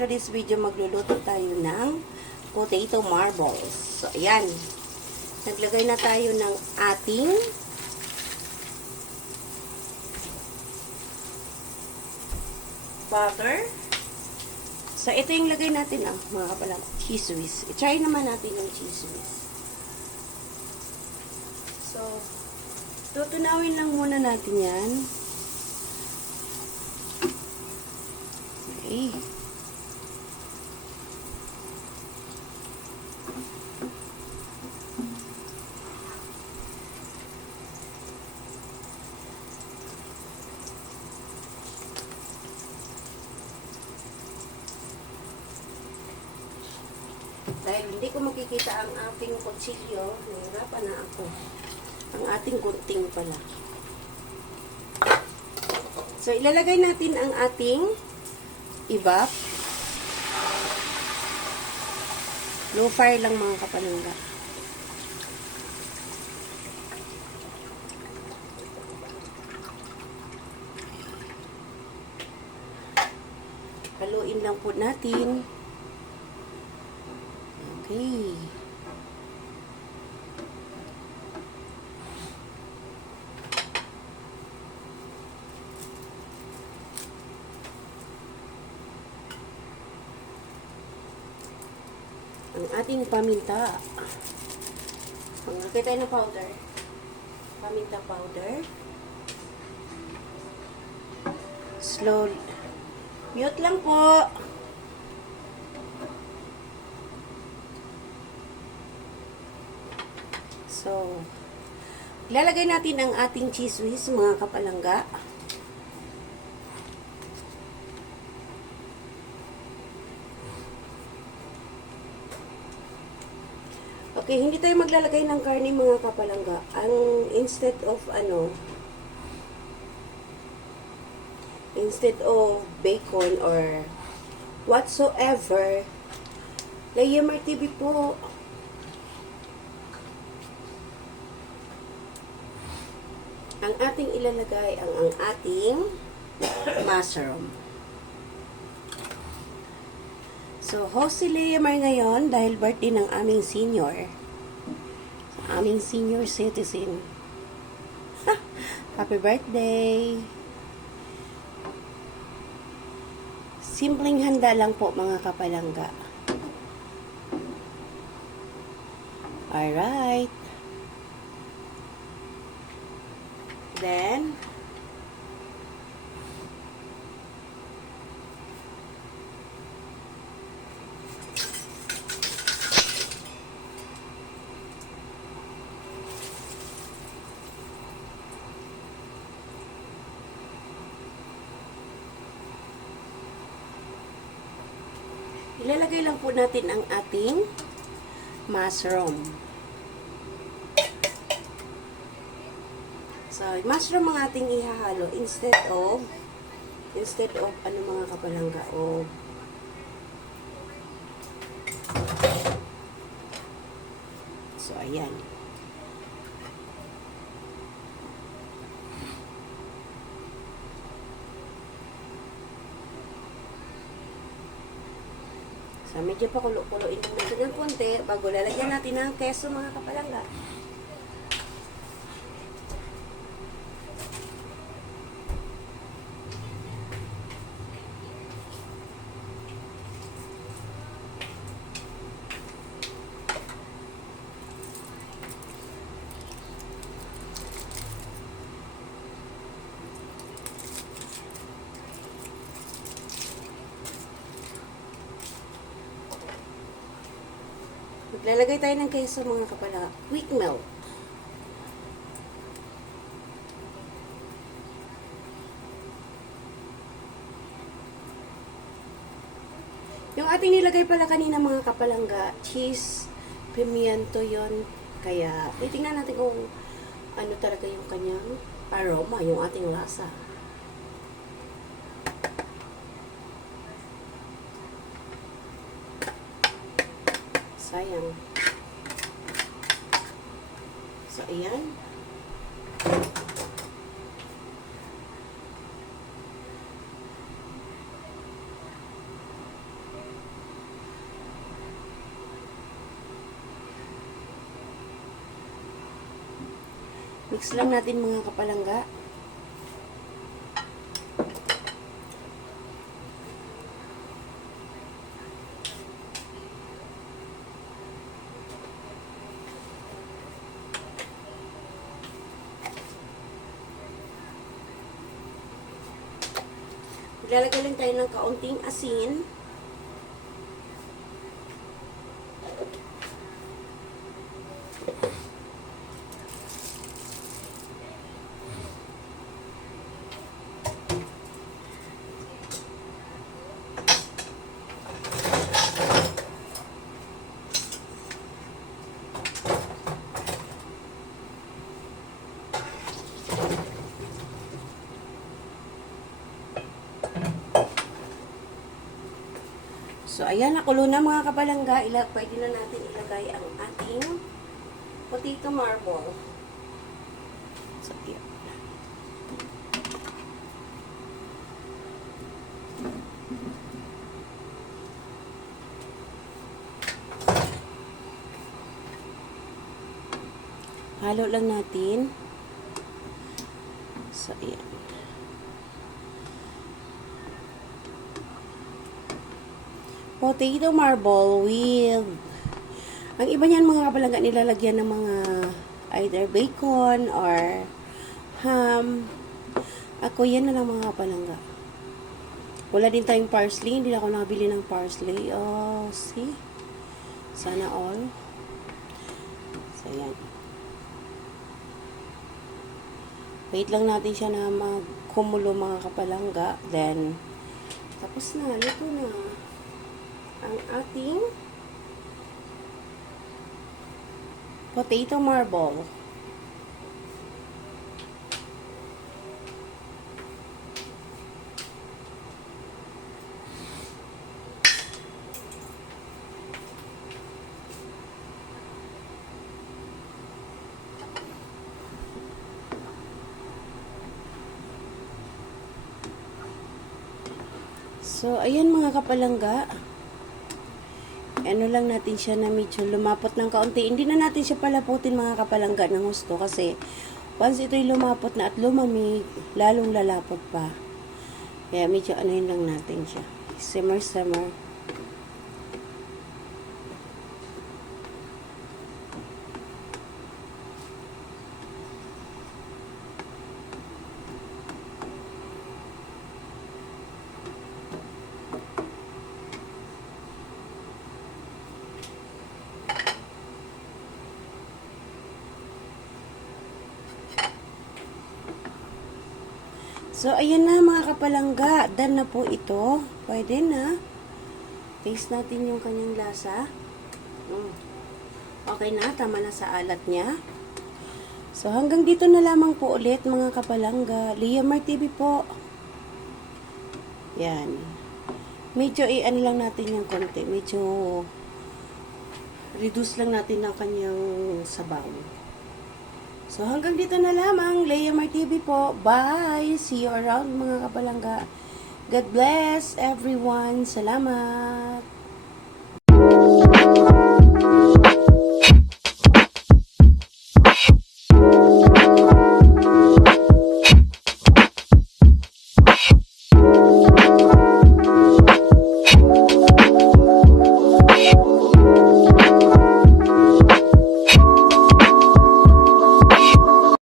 today's video, magluluto tayo ng potato marbles. So, ayan. Naglagay na tayo ng ating butter. So, ito yung lagay natin, mga kapalang, cheese whiz. I-try naman natin yung cheese whiz. So, tutunawin lang muna natin yan. Okay. Dahil hindi ko makikita ang ating kutsilyo, nahirapan na ako. Ang ating gunting pala. So, ilalagay natin ang ating evap. Low fire lang, mga kapalangga. Haluin lang po natin. Okay. Ang ating paminta. Maglagay tayo ng powder. Paminta powder. Slowly. Mute lang po. So, ilalagay natin ang ating cheese whiz, mga kapalangga. Okay, hindi tayo maglalagay ng karne, mga kapalangga. Instead of bacon or whatsoever, Layemer TV po. Ang ating ilalagay ang ating mushroom. So, host si Layemer ngayon dahil birthday ng aming senior. Aming senior citizen. Happy birthday! Simpleng handa lang po, mga kapalangga. Alright. Then, ilalagay lang po natin ang ating mushroom. So, mushroom ang ating ihahalo instead of mga kapalangga, so, ayan. So, medyo pa kulo-kuloin lang natin ng konti bago lalagyan natin ng keso, mga kapalangga. Maglalagay tayo ng keso, mga kapalangga. Quick melt. Yung ating nilagay pala kanina, mga kapalangga, cheese, pimiento yon. Kaya, titingnan natin kung ano talaga yung kanyang aroma, yung ating lasa. Sayang. So, ayan. Mix lang natin mga kapalangga. Lalagay lang tayo ng kaunting asin. So, ayan, nakulo na mga kapalangga. Pwede na natin ilagay ang ating potato marble. So, ayan. Halo lang natin. So, ayan. Potato marble with, ang iba niyan mga kapalangga, nilalagyan ng mga either bacon or ham. Ako yan na lang mga kapalangga. Wala din tayong parsley, hindi ako nakabili ng parsley. Oh, see? Sana all. So, yan. Wait lang natin siya na magkumulo mga kapalangga. Then, tapos na, luto na ang ating potato marble. So, ayan mga kapalangga. Ano lang natin siya na medyo lumapot ng kaunti. Hindi na natin siya palaputin mga kapalangga ng gusto kasi once ito'y lumapot na at lumamig, lalong lalapot pa. Kaya medyo anuhin lang natin siya. Simmer. So, ayan na mga kapalangga. Done na po ito. Pwede na. Taste natin yung kanyang lasa. Okay na. Tama na sa alat niya. So, hanggang dito na lamang po ulit mga kapalangga. Liamar TV po. Yan. Medyo ano lang natin yung konti. Medyo reduce lang natin ang kanyang sabaw. So, hanggang dito na lamang. Liamar TV po. Bye! See you around mga kapalangga. God bless everyone. Salamat!